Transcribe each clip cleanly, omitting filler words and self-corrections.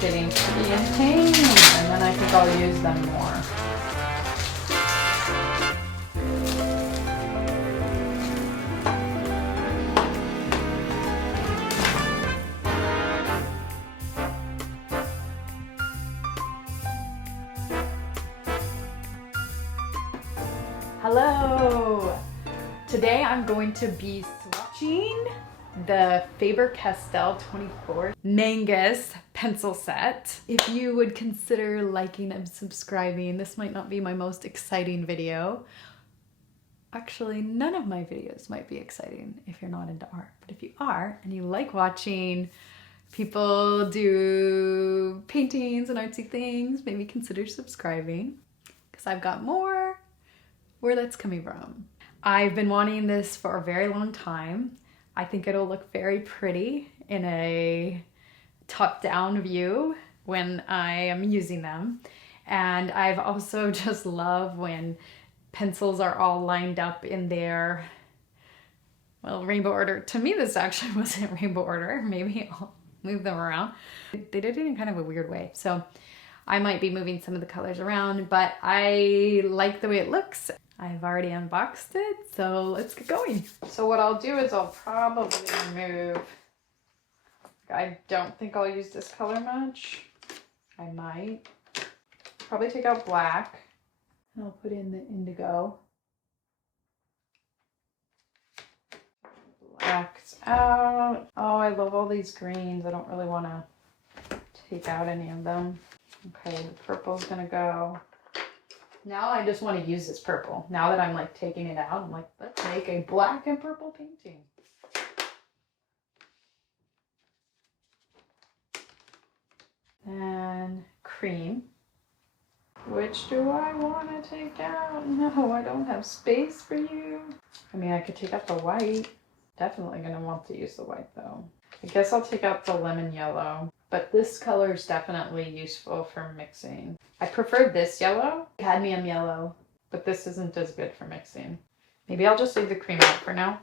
getting pretty insane, and then I think I'll use them more. Hello! Today I'm going to be swatching the Faber-Castell 24 Mangus pencil set. If you would consider liking and subscribing, this might not be my most exciting video. Actually, none of my videos might be exciting if you're not into art. But if you are and you like watching people do paintings and artsy things, maybe consider subscribing because I've got more where that's coming from. I've been wanting this for a very long time. I think it'll look very pretty in a top-down view when I am using them. And I've also just love when pencils are all lined up in their, well, rainbow order. To me, this actually wasn't rainbow order. Maybe I'll move them around. They did it in kind of a weird way. So I might be moving some of the colors around, but I like the way it looks. I've already unboxed it, so let's get going. So what I'll do is I'll probably remove, I don't think I'll use this color much. I might. Probably take out black. And I'll put in the indigo. Black's out. Oh, I love all these greens. I don't really want to take out any of them. Okay, the purple's gonna go. Now I just want to use this purple. Now that I'm like taking it out, I'm like, let's make a black and purple painting. And cream. Which do I want to take out? No, I don't have space for you. I mean, I could take out the white. Definitely going to want to use the white though. I guess I'll take out the lemon yellow. But this color is definitely useful for mixing. I prefer this yellow, cadmium yellow, but this isn't as good for mixing. Maybe I'll just leave the cream out for now.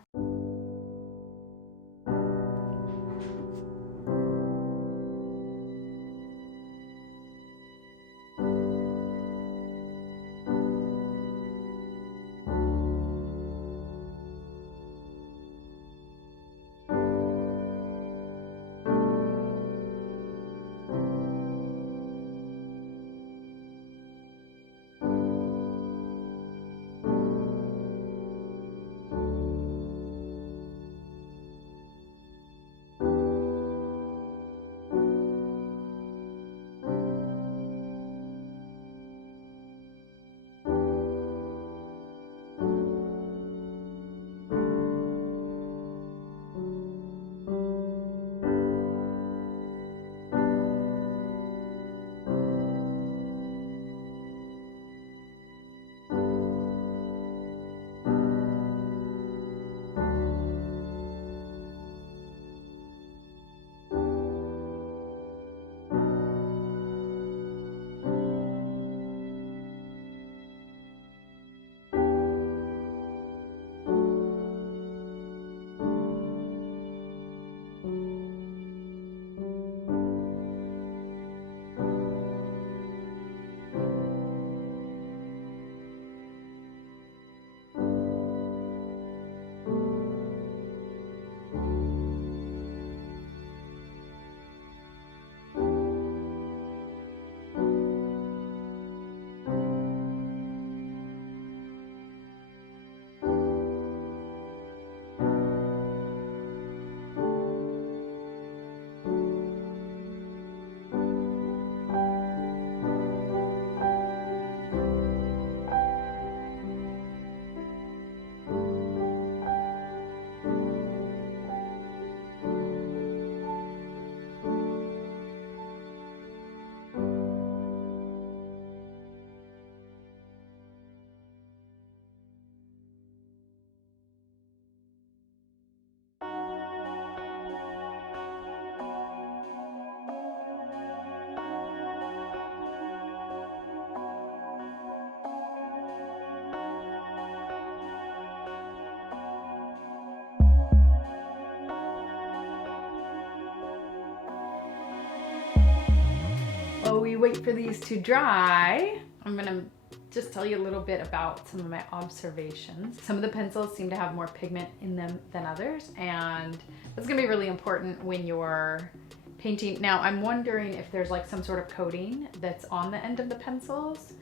wait for these to dry, I'm gonna just tell you a little bit about some of my observations. Some of the pencils seem to have more pigment in them than others, and that's gonna be really important when you're painting. Now, I'm wondering if there's like some sort of coating that's on the end of the pencils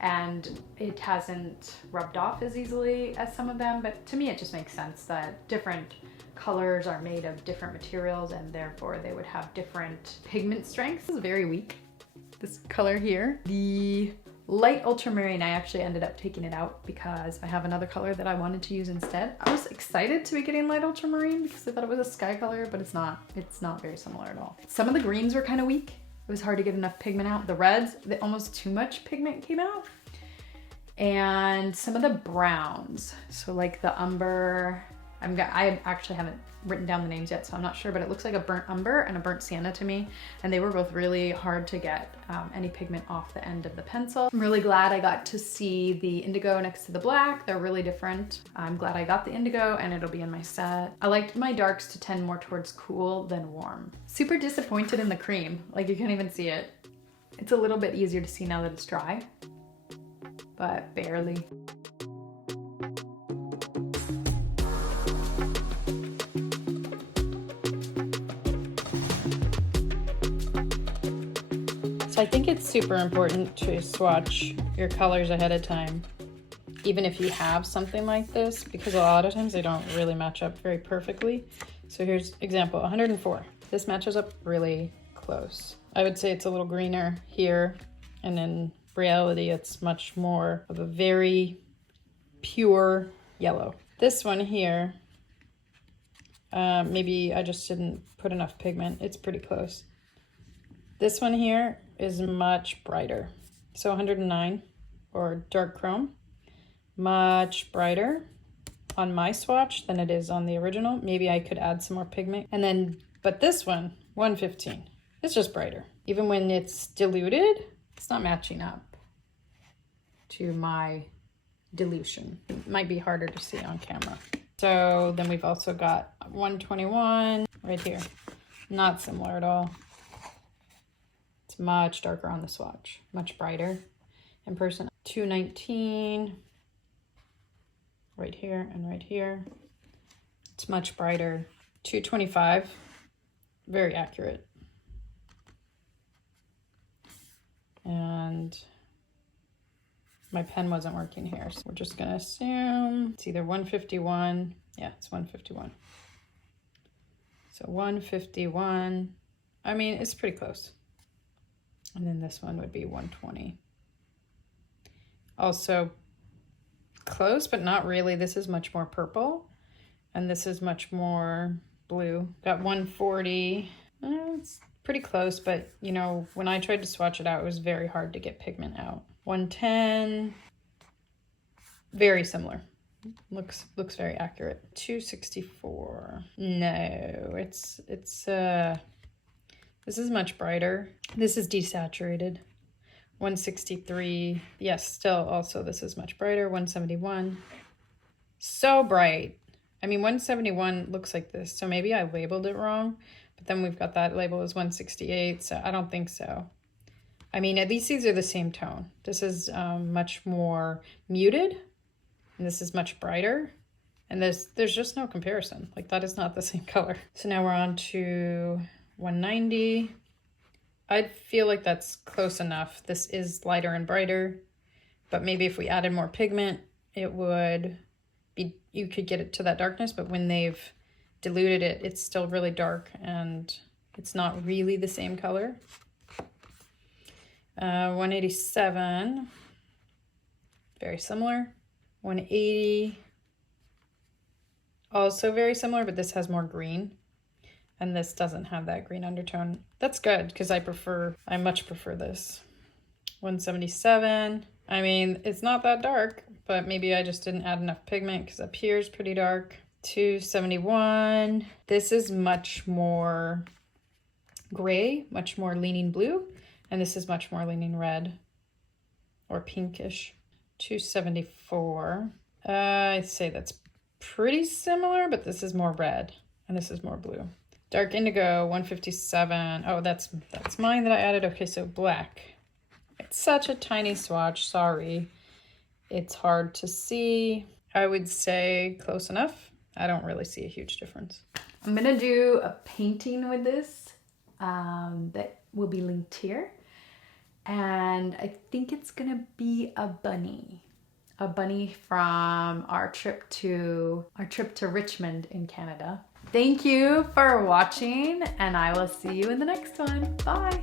and it hasn't rubbed off as easily as some of them, but to me it just makes sense that different colors are made of different materials and therefore they would have different pigment strengths. This is very weak, this color here. The light ultramarine, I actually ended up taking it out because I have another color that I wanted to use instead. I was excited to be getting light ultramarine because I thought it was a sky color, but it's not very similar at all. Some of the greens were kind of weak. It was hard to get enough pigment out. The reds, almost too much pigment came out. And some of the browns, so like the umber, I actually haven't written down the names yet, so I'm not sure, but it looks like a burnt umber and a burnt sienna to me. And they were both really hard to get any pigment off the end of the pencil. I'm really glad I got to see the indigo next to the black. They're really different. I'm glad I got the indigo and it'll be in my set. I liked my darks to tend more towards cool than warm. Super disappointed in the cream. Like, you can't even see it. It's a little bit easier to see now that it's dry, but barely. I think it's super important to swatch your colors ahead of time, even if you have something like this, because a lot of times they don't really match up very perfectly. So here's example 104. This matches up really close. I would say it's a little greener here, and in reality it's much more of a very pure yellow. This one here, maybe I just didn't put enough pigment. It's pretty close. This one here is much brighter. So 109, or dark chrome, much brighter on my swatch than it is on the original. Maybe I could add some more pigment. And then, but this one, 115, it's just brighter. Even when it's diluted, it's not matching up to my dilution. It might be harder to see on camera. So then we've also got 121 right here. Not similar at all. It's much darker on the swatch, much brighter in person. 219, right here and right here. It's much brighter. 225, very accurate. And my pen wasn't working here, so we're just gonna assume it's either 151. Yeah, it's 151. So 151, I mean, it's pretty close. And then this one would be 120. Also close, but not really. This is much more purple, and this is much more blue. Got 140. It's pretty close, but you know, when I tried to swatch it out, it was very hard to get pigment out. 110. Very similar. Looks very accurate. 264. No, it's this is much brighter. This is desaturated. 163. Yes, still also this is much brighter. 171. So bright. I mean, 171 looks like this, so maybe I labeled it wrong, but then we've got that label as 168, so I don't think so. I mean, at least these are the same tone. This is much more muted, and this is much brighter, and there's just no comparison. Like, that is not the same color. So now we're on to 190. I feel like that's close enough. This is lighter and brighter, but maybe if we added more pigment, it would be, you could get it to that darkness, but when they've diluted it, it's still really dark and it's not really the same color. 187, very similar. 180, also very similar, but this has more green. And this doesn't have that green undertone. That's good, because I much prefer this. 177, I mean, it's not that dark, but maybe I just didn't add enough pigment because up here is pretty dark. 271, this is much more gray, much more leaning blue, and this is much more leaning red or pinkish. 274, I'd say that's pretty similar, but this is more red and this is more blue. Dark indigo, 157. Oh, that's mine that I added. Okay, so black. It's such a tiny swatch, sorry. It's hard to see. I would say close enough. I don't really see a huge difference. I'm gonna do a painting with this that will be linked here. And I think it's gonna be a bunny. A bunny from our trip to Richmond in Canada. Thank you for watching, and I will see you in the next one. Bye.